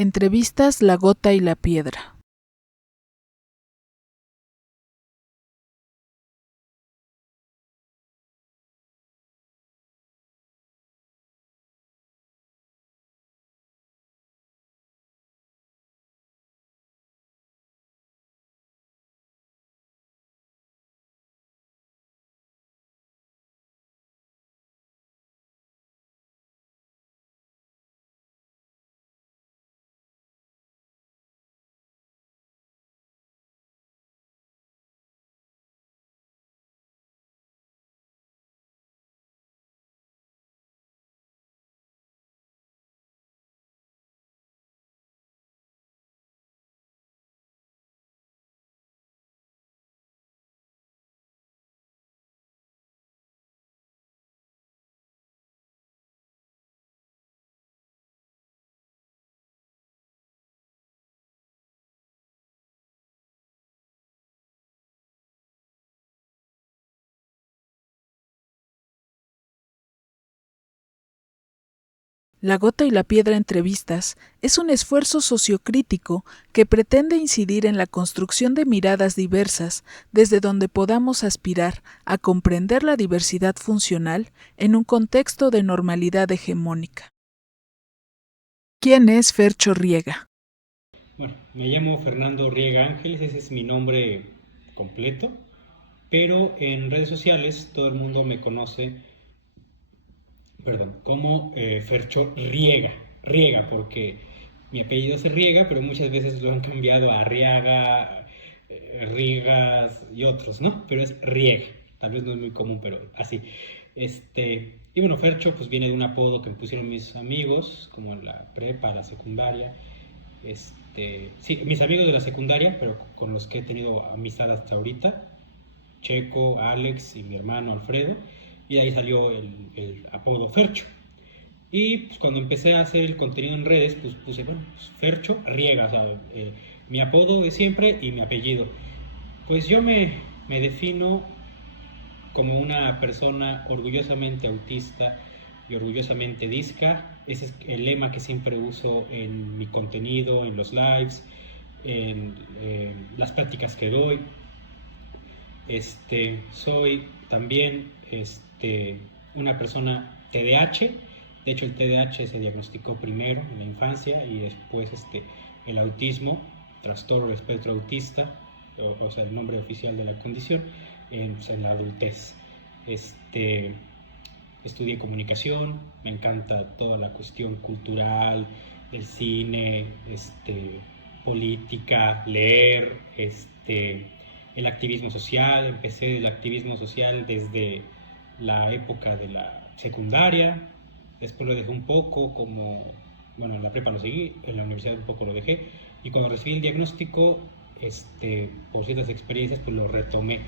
Entrevistas La Gota y la Piedra. La Gota y la Piedra Entrevistas es un esfuerzo sociocrítico que pretende incidir en la construcción de miradas diversas desde donde podamos aspirar a comprender la diversidad funcional en un contexto de normalidad hegemónica. ¿Quién es Fercho Riega? Bueno, me llamo Fernando Riega Ángeles, ese es mi nombre completo, pero en redes sociales todo el mundo me conoce, como Fercho Riega, porque mi apellido es Riega, pero muchas veces lo han cambiado a Arriaga, Riegas y otros, ¿no? Pero es Riega, tal vez no es muy común, pero así. Y bueno, Fercho pues viene de un apodo que me pusieron mis amigos, como en la prepa, la secundaria. Sí, mis amigos de la secundaria, pero con los que he tenido amistad hasta ahorita, Checo, Alex y mi hermano Alfredo, y de ahí salió el apodo Fercho. Y pues cuando empecé a hacer el contenido en redes, pues puse, bueno, pues Fercho Riega, o sea, mi apodo de siempre y mi apellido. Pues yo me defino como una persona orgullosamente autista y orgullosamente disca. Ese es el lema que siempre uso en mi contenido, en los lives, en las pláticas que doy. Soy también una persona TDAH. De hecho, el TDAH se diagnosticó primero en la infancia y después el autismo, trastorno del espectro autista, o sea, el nombre oficial de la condición, en la adultez. Estudié comunicación, me encanta toda la cuestión cultural, del cine, política, leer, el activismo social. Empecé el activismo social desde la época de la secundaria, después lo dejé un poco, bueno, en la prepa lo seguí, en la universidad un poco lo dejé, y cuando recibí el diagnóstico, por ciertas experiencias, pues lo retomé.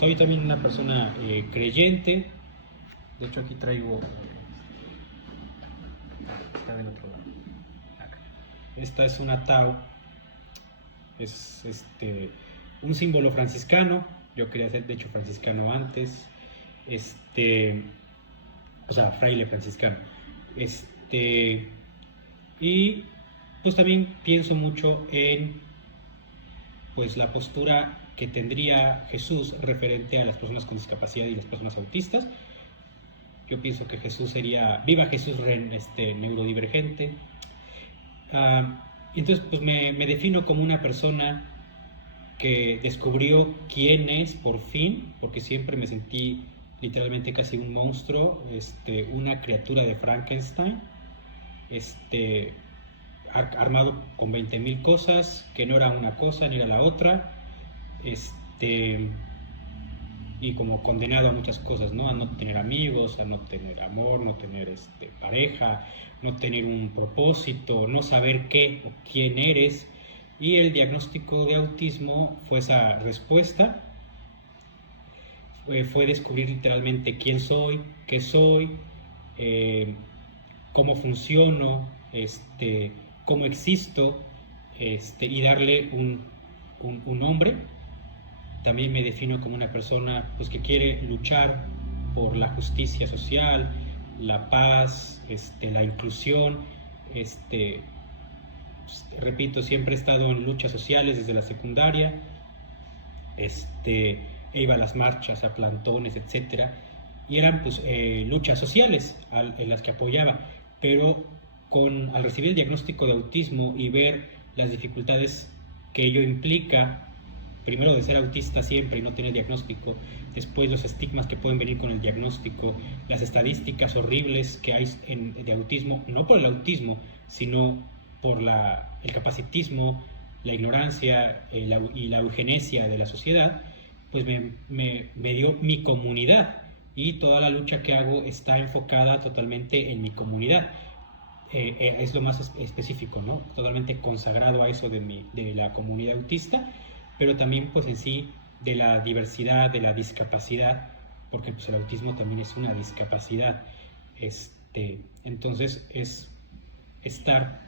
Soy también una persona creyente. De hecho, aquí traigo. Está del otro lado. Acá. Esta es una Tao. Es un símbolo franciscano. Yo quería ser, de hecho, franciscano antes. O sea, fraile franciscano. Y pues también pienso mucho en pues la postura que tendría Jesús referente a las personas con discapacidad y las personas autistas. Yo pienso que Jesús sería, viva Jesús neurodivergente. Entonces, pues me defino como una persona que descubrió quién es por fin, porque siempre me sentí literalmente casi un monstruo, una criatura de Frankenstein, armado con 20,000 cosas, que no era una cosa ni era la otra, y como condenado a muchas cosas, ¿no? A no tener amigos, a no tener amor, no tener pareja, no tener un propósito, no saber qué o quién eres. Y el diagnóstico de autismo fue esa respuesta, fue descubrir literalmente quién soy, qué soy, eh, cómo funciono, cómo existo, y darle un nombre. También me defino como una persona pues, que quiere luchar por la justicia social, la paz, la inclusión Repito, siempre he estado en luchas sociales desde la secundaria, iba a las marchas, a plantones, etcétera, y eran pues luchas sociales en las que apoyaba, pero al recibir el diagnóstico de autismo y ver las dificultades que ello implica, primero de ser autista siempre y no tener diagnóstico, después los estigmas que pueden venir con el diagnóstico, las estadísticas horribles que hay de autismo, no por el autismo, sino por el capacitismo, la ignorancia y la eugenesia de la sociedad, pues me dio mi comunidad, y toda la lucha que hago está enfocada totalmente en mi comunidad. Es lo más específico, ¿no? Totalmente consagrado a eso de la comunidad autista, pero también pues en sí de la diversidad, de la discapacidad, porque pues el autismo también es una discapacidad. Entonces es estar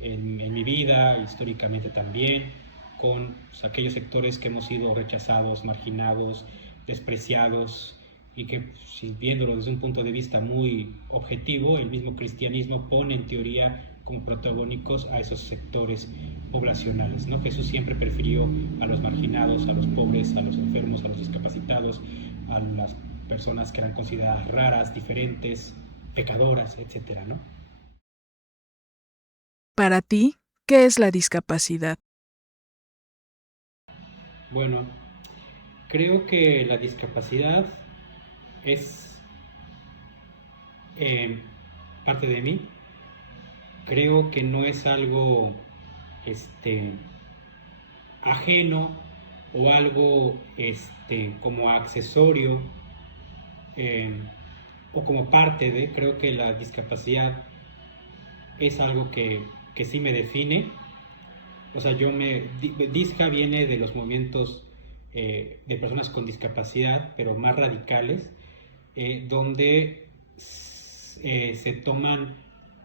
en mi vida, históricamente también, con pues, aquellos sectores que hemos sido rechazados, marginados, despreciados, y que, si viéndolo desde un punto de vista muy objetivo, el mismo cristianismo pone en teoría como protagónicos a esos sectores poblacionales, ¿no? Jesús siempre prefirió a los marginados, a los pobres, a los enfermos, a los discapacitados, a las personas que eran consideradas raras, diferentes, pecadoras, etcétera, ¿no? Para ti, ¿qué es la discapacidad? Bueno, creo que la discapacidad es parte de mí. Creo que no es algo ajeno o algo como accesorio o como parte de. Creo que la discapacidad es algo que sí me define. O sea, disca viene de los movimientos de personas con discapacidad, pero más radicales, donde se toman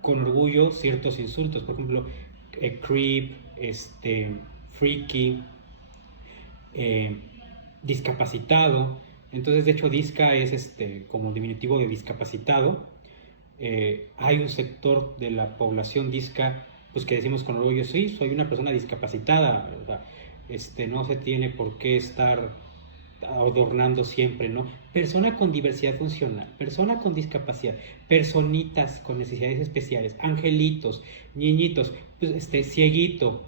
con orgullo ciertos insultos. Por ejemplo, creep, freaky, discapacitado. Entonces, de hecho, disca es como diminutivo de discapacitado. Hay un sector de la población disca pues que decimos con orgullo, sí, soy una persona discapacitada, o sea, no se tiene por qué estar adornando siempre, ¿no? Persona con diversidad funcional, persona con discapacidad, personitas con necesidades especiales, angelitos, niñitos, pues cieguito,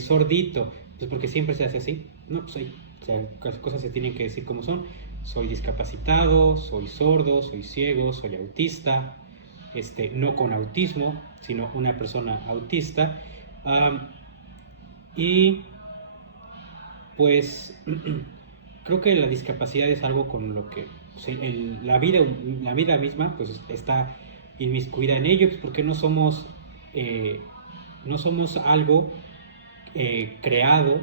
sordito, pues porque siempre se hace así, no, pues o sea, las cosas se tienen que decir como son. Soy discapacitado, soy sordo, soy ciego, soy autista, no con autismo, sino una persona autista. Y pues creo que la discapacidad es algo con lo que la vida misma pues está inmiscuida en ello, pues porque no somos algo creado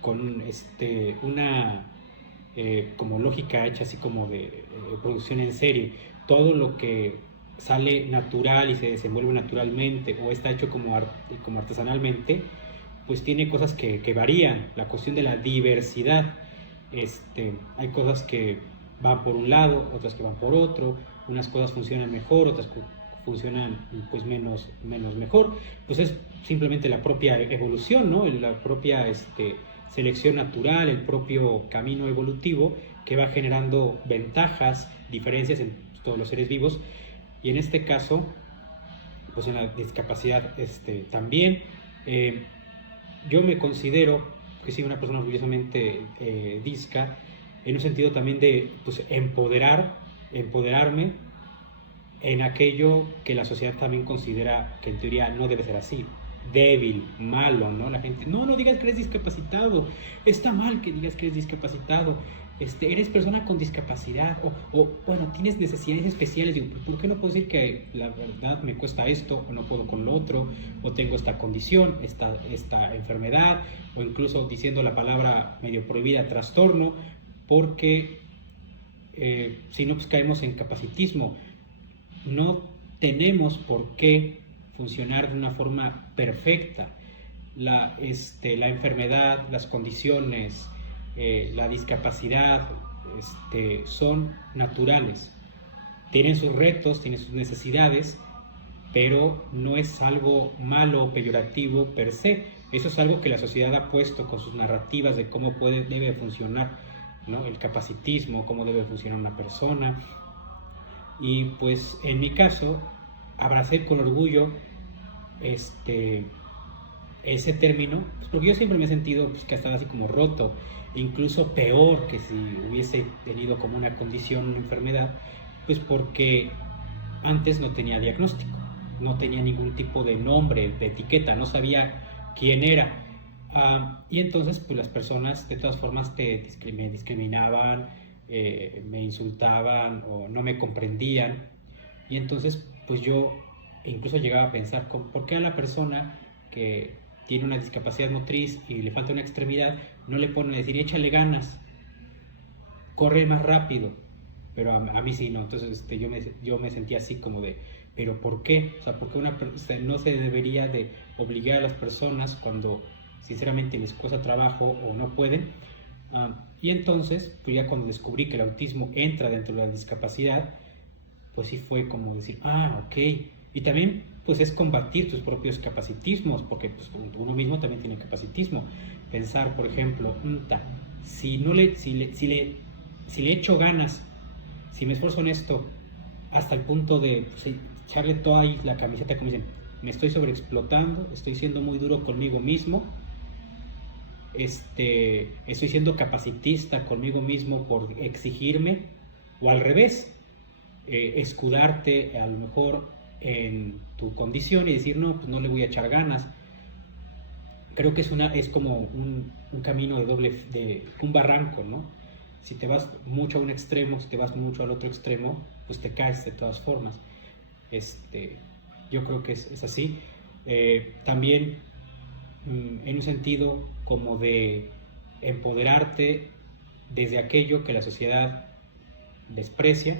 con una como lógica hecha así como de producción en serie. Todo lo que sale natural y se desenvuelve naturalmente o está hecho como artesanalmente, pues tiene cosas que varían. La cuestión de la diversidad, hay cosas que van por un lado, otras que van por otro, unas cosas funcionan mejor, otras funcionan pues menos mejor, pues es simplemente la propia evolución, ¿no? La propia selección natural, el propio camino evolutivo que va generando ventajas, diferencias en todos los seres vivos. Y en este caso, pues en la discapacidad también, yo me considero que soy una persona orgullosamente disca, en un sentido también de pues, empoderarme en aquello que la sociedad también considera que en teoría no debe ser así, débil, malo, ¿no? La gente, no digas que eres discapacitado, está mal que digas que eres discapacitado, eres persona con discapacidad, o bueno, tienes necesidades especiales. Digo, ¿por qué no puedo decir que la verdad me cuesta esto, o no puedo con lo otro, o tengo esta condición, esta enfermedad, o incluso diciendo la palabra medio prohibida, trastorno, porque si no, pues caemos en capacitismo. No tenemos por qué funcionar de una forma perfecta. La enfermedad, las condiciones, la discapacidad son naturales. Tienen sus retos, tienen sus necesidades, pero no es algo malo o peyorativo per se. Eso es algo que la sociedad ha puesto con sus narrativas de cómo debe funcionar, ¿no? El capacitismo, cómo debe funcionar una persona. Y pues en mi caso, abracé con orgullo este, ese término, pues porque yo siempre me he sentido pues, que estaba así como roto, e incluso peor que si hubiese tenido como una condición, una enfermedad, pues porque antes no tenía diagnóstico, no tenía ningún tipo de nombre, de etiqueta, no sabía quién era. Y entonces pues las personas de todas formas me discriminaban, me insultaban o no me comprendían. Y entonces pues yo incluso llegaba a pensar, ¿por qué a la persona que tiene una discapacidad motriz y le falta una extremidad no le ponen a decir échale ganas, corre más rápido? Pero a mí sí, no. Entonces yo me sentía así como de, ¿pero por qué? O sea, ¿por qué no se debería de obligar a las personas cuando sinceramente les cuesta trabajo o no pueden? Y entonces, pues ya cuando descubrí que el autismo entra dentro de la discapacidad, pues sí fue como decir, ok. Y también, pues es combatir tus propios capacitismos, porque pues, uno mismo también tiene capacitismo. Pensar, por ejemplo, si, no le, si le echo ganas, si me esfuerzo en esto, hasta el punto de pues, echarle toda ahí la camiseta, como dicen, me estoy sobreexplotando, estoy siendo muy duro conmigo mismo, estoy siendo capacitista conmigo mismo por exigirme, o al revés, escudarte a lo mejor en tu condición y decir, no, pues no le voy a echar ganas. Creo que es como un camino de un barranco, ¿no? Si te vas mucho a un extremo, si te vas mucho al otro extremo, pues te caes de todas formas. Este, yo creo que es así. También en un sentido como de empoderarte desde aquello que la sociedad desprecia,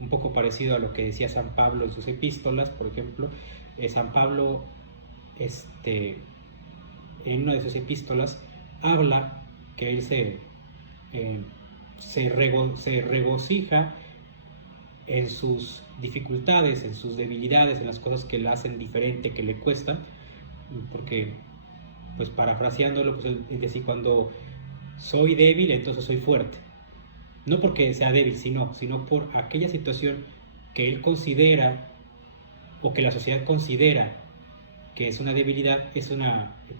un poco parecido a lo que decía San Pablo en sus epístolas, por ejemplo. San Pablo, en una de sus epístolas, habla que él se regocija en sus dificultades, en sus debilidades, en las cosas que le hacen diferente, que le cuestan, porque, pues parafraseándolo, pues él decía, cuando soy débil, entonces soy fuerte. No porque sea débil, sino por aquella situación que él considera o que la sociedad considera que es una debilidad,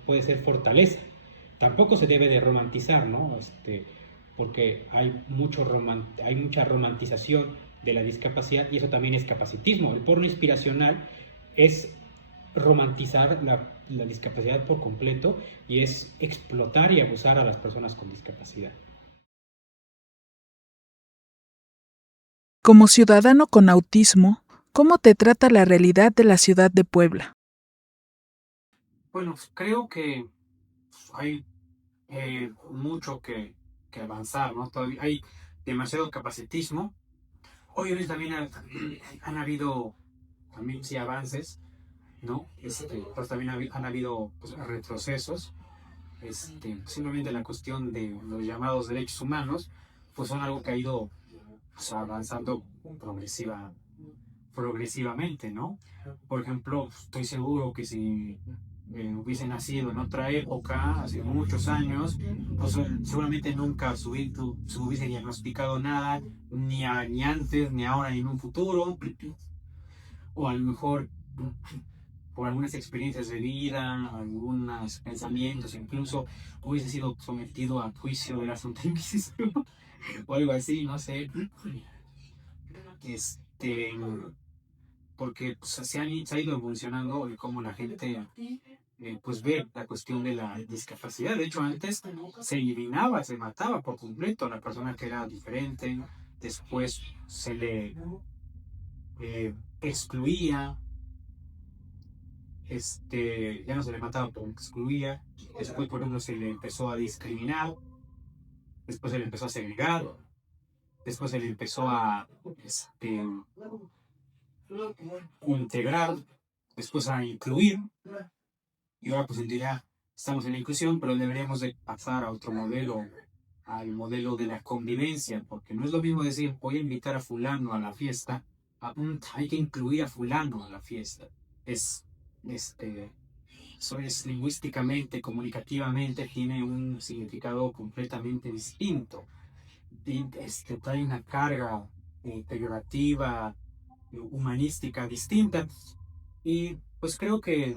puede ser fortaleza. Tampoco se debe de romantizar, ¿no? Porque hay mucha romantización de la discapacidad y eso también es capacitismo. El porno inspiracional es romantizar la discapacidad por completo y es explotar y abusar a las personas con discapacidad. Como ciudadano con autismo, ¿cómo te trata la realidad de la ciudad de Puebla? Bueno, creo que hay mucho que avanzar, ¿no? Todavía hay demasiado capacitismo. Obviamente también han habido también sí avances, ¿no? Pues también han habido pues, retrocesos. Simplemente la cuestión de los llamados derechos humanos, pues son algo que ha ido pues, avanzando progresivamente, ¿no? Por ejemplo, estoy seguro que si hubiese nacido en otra época, hace muchos años, pues seguramente nunca se hubiese diagnosticado nada, ni antes, ni ahora, ni en un futuro, o a lo mejor por algunas experiencias de vida, algunos pensamientos, incluso hubiese sido sometido a juicio de la Santa Inquisición, o algo así, no sé. Este, porque pues, se ha ido evolucionando cómo la gente pues ve la cuestión de la discapacidad. De hecho, antes se eliminaba, se mataba por completo a la persona que era diferente, después se le excluía, ya no se le mataba, pero excluía, después, por ejemplo, se le empezó a discriminar, después se le empezó a segregar, después se le empezó a integrar, después a incluir. Y ahora pues en teoría estamos en la inclusión, pero deberíamos de pasar a otro modelo, al modelo de la convivencia, porque no es lo mismo decir voy a invitar a fulano a la fiesta, hay que incluir a fulano a la fiesta. es, este, eso es lingüísticamente, comunicativamente, tiene un significado completamente distinto. Trae una carga peyorativa, humanística distinta. Y pues creo que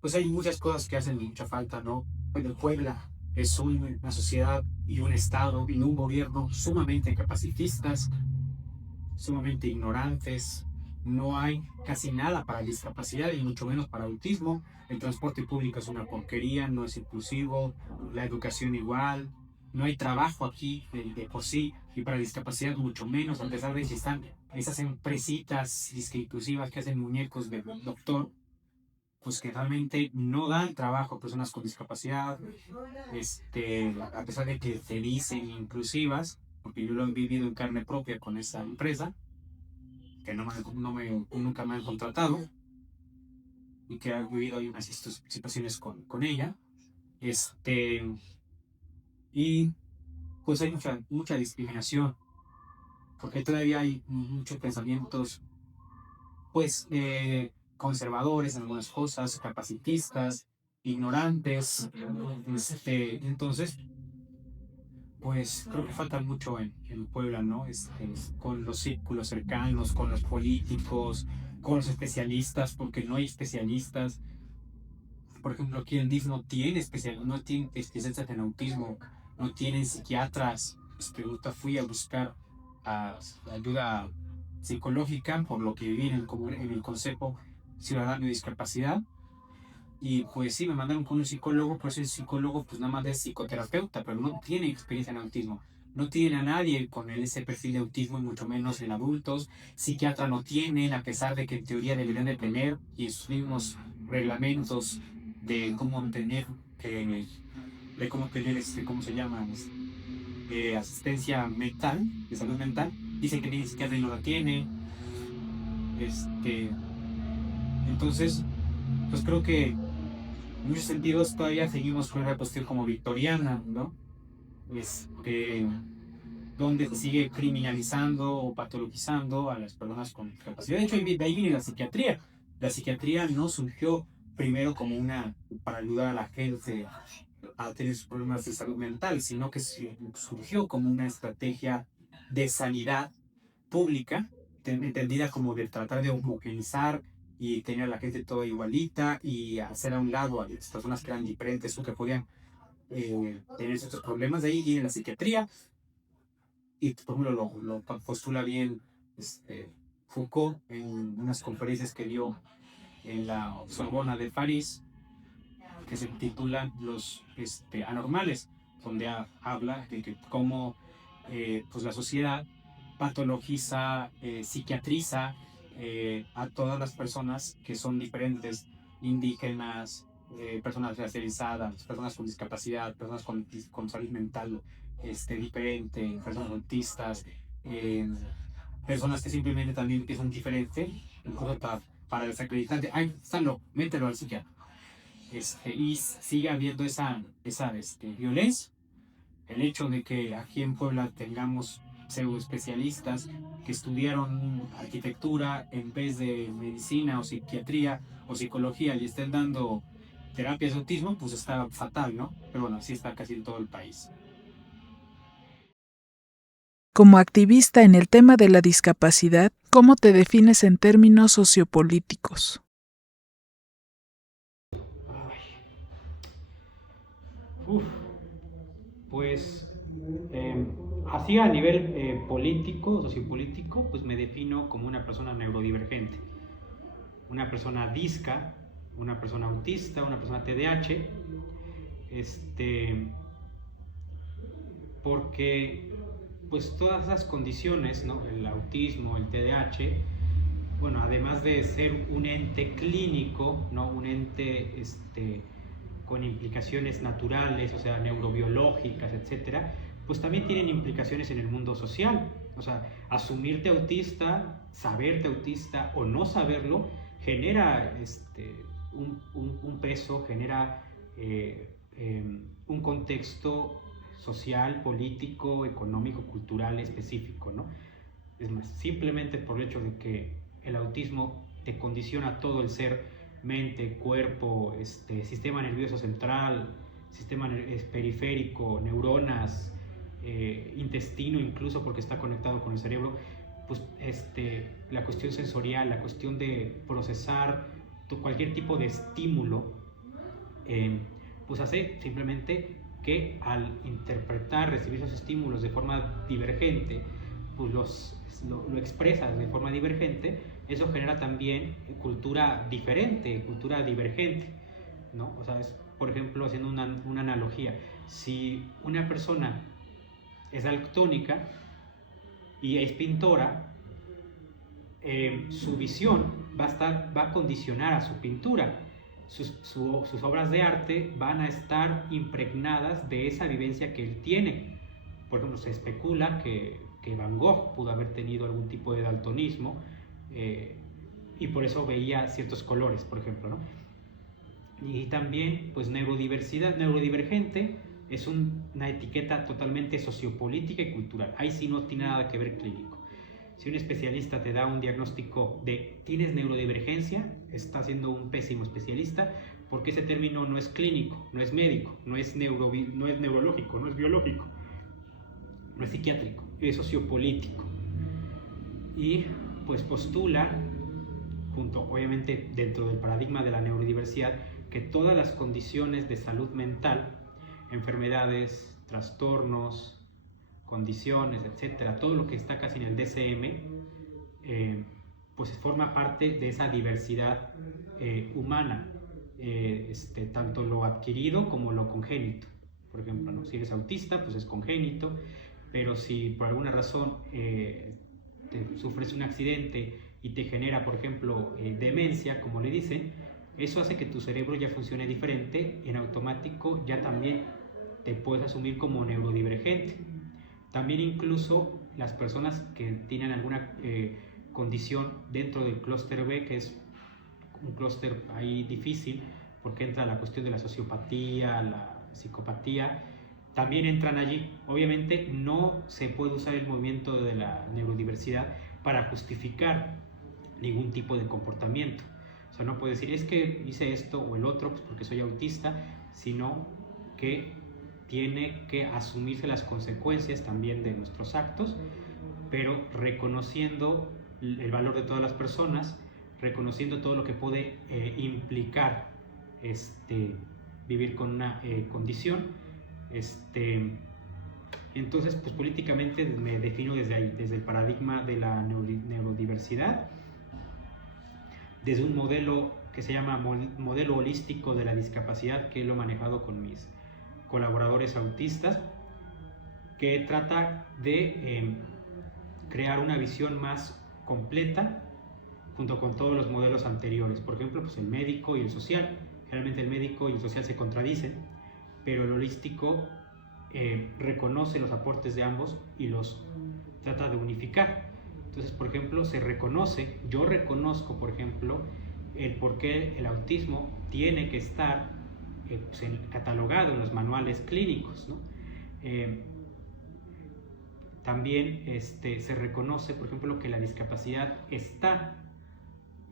pues hay muchas cosas que hacen mucha falta, ¿no? Bueno, Puebla es una sociedad y un estado y un gobierno sumamente capacitistas, sumamente ignorantes. No hay casi nada para discapacidad y mucho menos para autismo. El transporte público es una porquería, no es inclusivo, la educación igual, no hay trabajo aquí de por sí y para discapacidad mucho menos, a pesar de que están esas empresitas inclusivas que hacen muñecos de doctor, pues que realmente no dan trabajo a personas con discapacidad, a pesar de que se dicen inclusivas, porque yo lo he vivido en carne propia con esa empresa, que nunca me han contratado y que he vivido ahí unas situaciones con ella. Y pues hay mucha discriminación, porque todavía hay muchos pensamientos, pues, conservadores en algunas cosas, capacitistas, ignorantes. Entonces, pues creo que falta mucho en Puebla, ¿no? Con los círculos cercanos, con los políticos, con los especialistas, porque no hay especialistas. Por ejemplo, aquí en DIF no tienen especialistas en autismo, no tienen psiquiatras. Fui a buscar ayuda psicológica por lo que viví en el Consejo Ciudadano de Discapacidad. Y pues sí, me mandaron con un psicólogo, pues el psicólogo pues nada más es psicoterapeuta, pero no tiene experiencia en autismo. No tiene a nadie con ese perfil de autismo y mucho menos en adultos. Psiquiatra no tienen, a pesar de que en teoría deberían de tener y sus mismos reglamentos de cómo tener, ¿cómo se llama? Asistencia mental, de salud mental. Dicen que tiene psiquiatra y no la tiene. Entonces, pues creo que en muchos sentidos todavía seguimos con una cuestión como victoriana, ¿no? Donde se sigue criminalizando o patologizando a las personas con discapacidad. De hecho, de ahí viene la psiquiatría. La psiquiatría no surgió primero como para ayudar a la gente a tener sus problemas de salud mental, sino que surgió como una estrategia de sanidad pública, entendida como de tratar de homogeneizar y tener a la gente toda igualita y hacer a un lado a las personas que eran diferentes o que podían tener ciertos problemas. De ahí viene la psiquiatría y por ejemplo lo postula bien Foucault en unas conferencias que dio en la Sorbona de París, que se titulan Los Anormales, donde habla de que cómo pues la sociedad patologiza, psiquiatriza a todas las personas que son diferentes, indígenas, personas racializadas, personas con discapacidad, personas con salud mental diferente, personas autistas, personas que simplemente también son diferentes, incluso para desacreditarte, ay, salo, mételo al psiquiatra. Y sigue habiendo esa violencia. El hecho de que aquí en Puebla tengamos pseudoespecialistas que estudiaron arquitectura en vez de medicina o psiquiatría o psicología y estén dando terapias de autismo, pues está fatal, ¿no? Pero bueno, así está casi en todo el país. Como activista en el tema de la discapacidad, ¿cómo te defines en términos sociopolíticos? Pues así a nivel político, sociopolítico, pues me defino como una persona neurodivergente, una persona disca, una persona autista, una persona TDAH, porque pues todas esas condiciones, ¿no? El autismo, el TDAH, bueno, además de ser un ente clínico, ¿no? Un ente con implicaciones naturales, o sea, neurobiológicas, etcétera, pues también tienen implicaciones en el mundo social. O sea, asumirte autista, saberte autista o no saberlo, genera un peso, genera un contexto social, político, económico, cultural específico, ¿no? Es más, simplemente por el hecho de que el autismo te condiciona todo el ser, mente, cuerpo, sistema nervioso central, sistema periférico, neuronas, intestino incluso porque está conectado con el cerebro, pues la cuestión sensorial, la cuestión de procesar cualquier tipo de estímulo, pues hace simplemente que al interpretar, recibir esos estímulos de forma divergente, pues lo expresas de forma divergente, eso genera también cultura diferente, cultura divergente, ¿no? O sea, por ejemplo, haciendo una analogía, si una persona es daltónica y es pintora, su visión va a condicionar a su pintura. Sus obras de arte van a estar impregnadas de esa vivencia que él tiene. Por ejemplo, se especula que Van Gogh pudo haber tenido algún tipo de daltonismo, y por eso veía ciertos colores, por ejemplo, ¿no? Y también, pues, neurodivergente es una etiqueta totalmente sociopolítica y cultural. Ahí sí no tiene nada que ver clínico. Si un especialista te da un diagnóstico de tienes neurodivergencia, está siendo un pésimo especialista, porque ese término no es clínico, no es médico, no es neurológico, no es biológico, no es psiquiátrico, es sociopolítico. Y pues postula, obviamente dentro del paradigma de la neurodiversidad, que todas las condiciones de salud mental, enfermedades, trastornos, condiciones, etcétera, todo lo que está casi en el DSM, pues forma parte de esa diversidad humana, tanto lo adquirido como lo congénito. Por ejemplo, ¿no? Si eres autista, pues es congénito, pero si por alguna razón sufres un accidente y te genera, por ejemplo, demencia, como le dicen, eso hace que tu cerebro ya funcione diferente, en automático ya también te puedes asumir como neurodivergente. También incluso las personas que tienen alguna condición dentro del clúster B, que es un clúster ahí difícil, porque entra la cuestión de la sociopatía, la psicopatía, también entran allí. Obviamente no se puede usar el movimiento de la neurodiversidad para justificar ningún tipo de comportamiento. O sea, no puede decir, es que hice esto o el otro pues porque soy autista, sino que tiene que asumirse las consecuencias también de nuestros actos, pero reconociendo el valor de todas las personas, reconociendo todo lo que puede implicar vivir con una condición. Entonces, pues políticamente me defino desde ahí, desde el paradigma de la neurodiversidad, desde un modelo que se llama modelo holístico de la discapacidad, que lo he manejado con mis colaboradores autistas, que trata de crear una visión más completa junto con todos los modelos anteriores. Por ejemplo, pues el médico y el social. Generalmente el médico y el social se contradicen, pero el holístico reconoce los aportes de ambos y los trata de unificar. Entonces, por ejemplo, yo reconozco, por ejemplo, el por qué el autismo tiene que estar catalogado en los manuales clínicos, ¿no? También se reconoce, por ejemplo, que la discapacidad está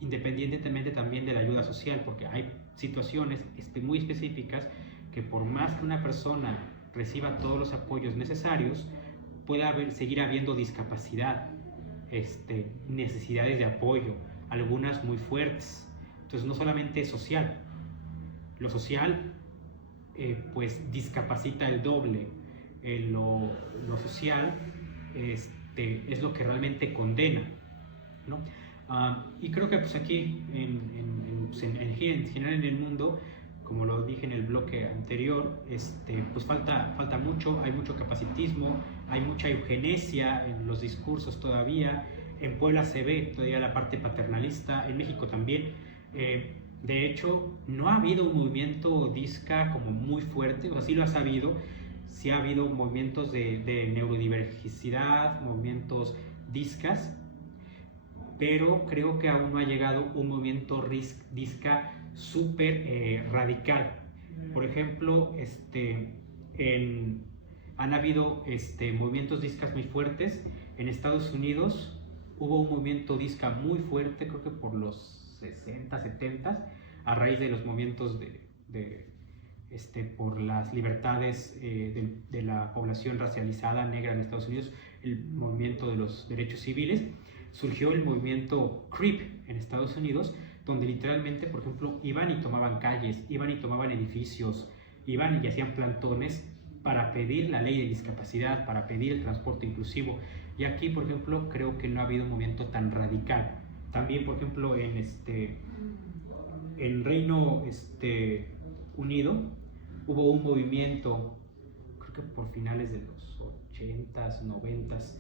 independientemente también de la ayuda social, porque hay situaciones muy específicas que por más que una persona reciba todos los apoyos necesarios, puede seguir habiendo discapacidad, necesidades de apoyo, algunas muy fuertes. Entonces no solamente es social, lo social pues discapacita el doble, lo social es lo que realmente condena, ¿no? Y creo que pues aquí en general en el mundo, como lo dije en el bloque anterior, pues falta mucho, hay mucho capacitismo, hay mucha eugenesia en los discursos todavía. En Puebla se ve todavía la parte paternalista, en México también. De hecho, no ha habido un movimiento disca como muy fuerte, o sea, sí lo ha habido, sí ha habido movimientos de neurodiversidad, movimientos discas, pero creo que aún no ha llegado un movimiento disca súper radical. Por ejemplo, han habido movimientos discas muy fuertes. En Estados Unidos hubo un movimiento disca muy fuerte, creo que por los 60, 70, a raíz de los movimientos por las libertades de la población racializada negra en Estados Unidos, el movimiento de los derechos civiles, surgió el movimiento CREEP en Estados Unidos, donde literalmente, por ejemplo, iban y tomaban calles, iban y tomaban edificios, iban y hacían plantones para pedir la ley de discapacidad, para pedir el transporte inclusivo. Y aquí, por ejemplo, creo que no ha habido un movimiento tan radical. También, por ejemplo, en Reino Unido hubo un movimiento, creo que por finales de los 80s, 90s,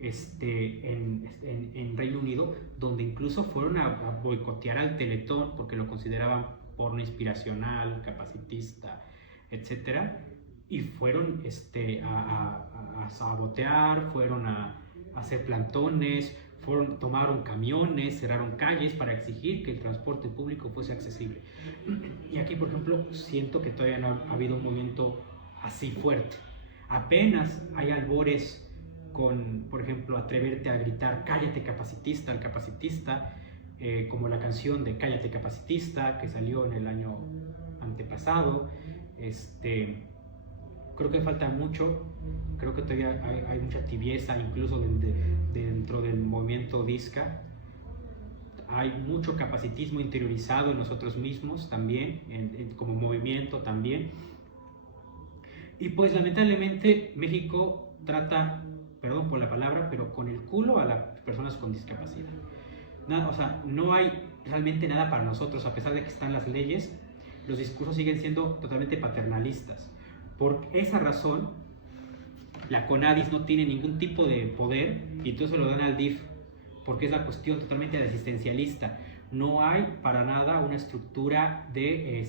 en Reino Unido, donde incluso fueron a boicotear al Teletón porque lo consideraban porno inspiracional, capacitista, etcétera, y fueron a sabotear, fueron a hacer plantones, tomaron camiones, cerraron calles para exigir que el transporte público fuese accesible. Y aquí, por ejemplo, siento que todavía no ha habido un movimiento así fuerte. Apenas hay albores con, por ejemplo, atreverte a gritar cállate capacitista al capacitista, como la canción de Cállate capacitista, que salió en el año antepasado. Creo que falta mucho, creo que todavía hay mucha tibieza, incluso dentro del movimiento DISCA. Hay mucho capacitismo interiorizado en nosotros mismos también, como movimiento también. Y pues lamentablemente México trata, perdón por la palabra, pero con el culo a las personas con discapacidad. Nada, o sea, no hay realmente nada para nosotros, a pesar de que están las leyes, los discursos siguen siendo totalmente paternalistas. Por esa razón, la CONADIS no tiene ningún tipo de poder y todo se lo dan al DIF, porque es la cuestión totalmente asistencialista. No hay para nada una estructura de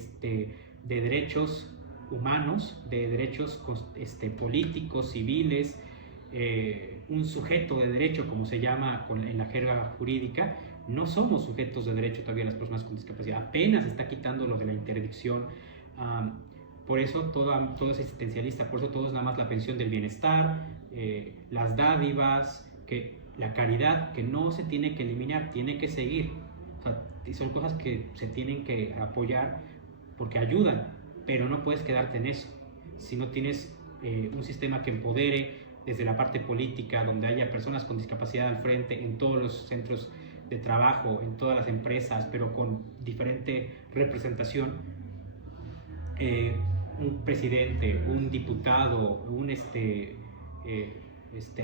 derechos humanos, de derechos políticos, civiles, un sujeto de derecho, como se llama en la jerga jurídica. No somos sujetos de derecho todavía las personas con discapacidad, apenas se está quitando lo de la interdicción. Por eso todo es existencialista, por eso todo es nada más la pensión del bienestar, las dádivas, la caridad, que no se tiene que eliminar, tiene que seguir. O sea, son cosas que se tienen que apoyar porque ayudan, pero no puedes quedarte en eso. Si no tienes un sistema que empodere desde la parte política, donde haya personas con discapacidad al frente en todos los centros de trabajo, en todas las empresas, pero con diferente representación, un presidente, un diputado, un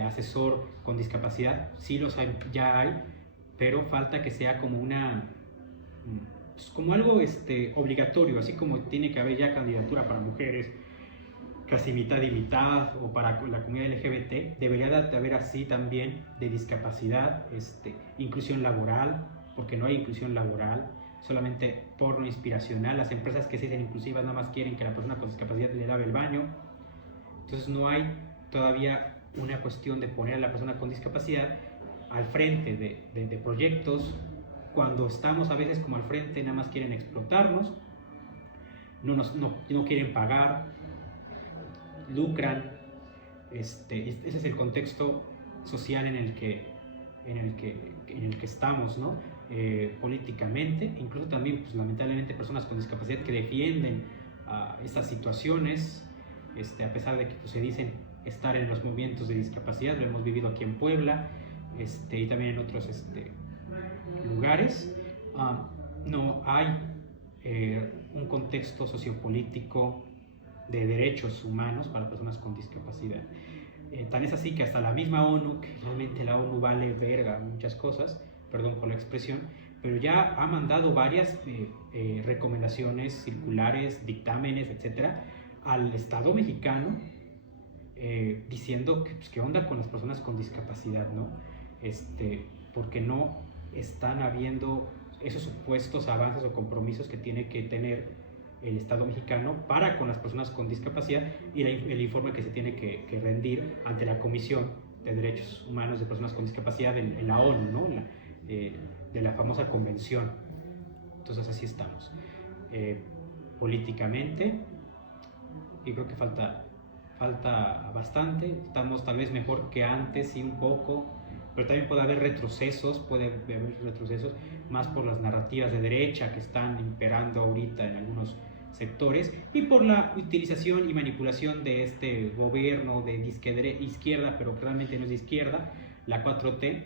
asesor con discapacidad, sí los hay, ya hay, pero falta que sea como como algo obligatorio, así como tiene que haber ya candidatura para mujeres, casi mitad y mitad, o para la comunidad LGBT, debería de haber así también de discapacidad, inclusión laboral, porque no hay inclusión laboral, solamente porno inspiracional. Las empresas que se dicen inclusivas nada más quieren que la persona con discapacidad le lave el baño. Entonces no hay todavía una cuestión de poner a la persona con discapacidad al frente de proyectos. Cuando estamos a veces como al frente, nada más quieren explotarnos, no quieren pagar, lucran. Ese es el contexto social en el que estamos, ¿no? Políticamente, incluso también, pues, lamentablemente, personas con discapacidad que defienden estas situaciones, a pesar de que, pues, se dicen estar en los movimientos de discapacidad. Lo hemos vivido aquí en Puebla, y también en otros lugares. No hay un contexto sociopolítico de derechos humanos para personas con discapacidad. Tan es así que hasta la misma ONU, que realmente la ONU vale verga muchas cosas, perdón por la expresión, pero ya ha mandado varias recomendaciones, circulares, dictámenes, etcétera, al Estado mexicano, diciendo que, pues, qué onda con las personas con discapacidad, ¿no? Porque no están habiendo esos supuestos avances o compromisos que tiene que tener el Estado mexicano para con las personas con discapacidad, y el informe que se tiene que rendir ante la Comisión de Derechos Humanos de Personas con Discapacidad en la ONU, ¿no? De la famosa convención. Entonces así estamos. Políticamente, y creo que falta bastante. Estamos tal vez mejor que antes, sí, un poco, pero también puede haber retrocesos, más por las narrativas de derecha que están imperando ahorita en algunos sectores y por la utilización y manipulación de este gobierno de izquierda, pero que realmente no es de izquierda, la 4T,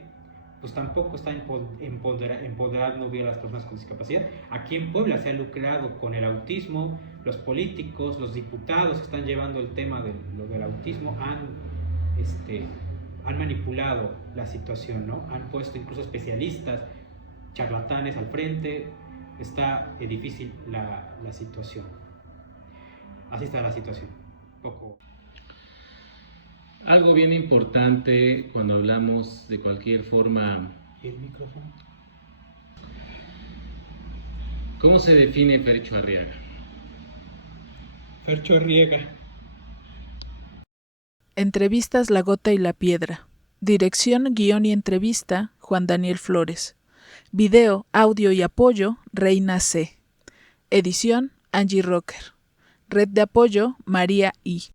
pues tampoco está empoderando bien a las personas con discapacidad. Aquí en Puebla se ha lucrado con el autismo, los políticos, los diputados que están llevando el tema del autismo han manipulado la situación, ¿no? Han puesto incluso especialistas, charlatanes al frente. Está difícil la situación. Así está la situación. Poco. Algo bien importante cuando hablamos de cualquier forma. ¿Y el micrófono? ¿Cómo se define Fercho Arriaga? Fercho Arriaga. Entrevistas La Gota y la Piedra. Dirección, guión y entrevista, Juan Daniel Flores. Video, audio y apoyo, Reina C. Edición, Angie Rocker. Red de apoyo, María I.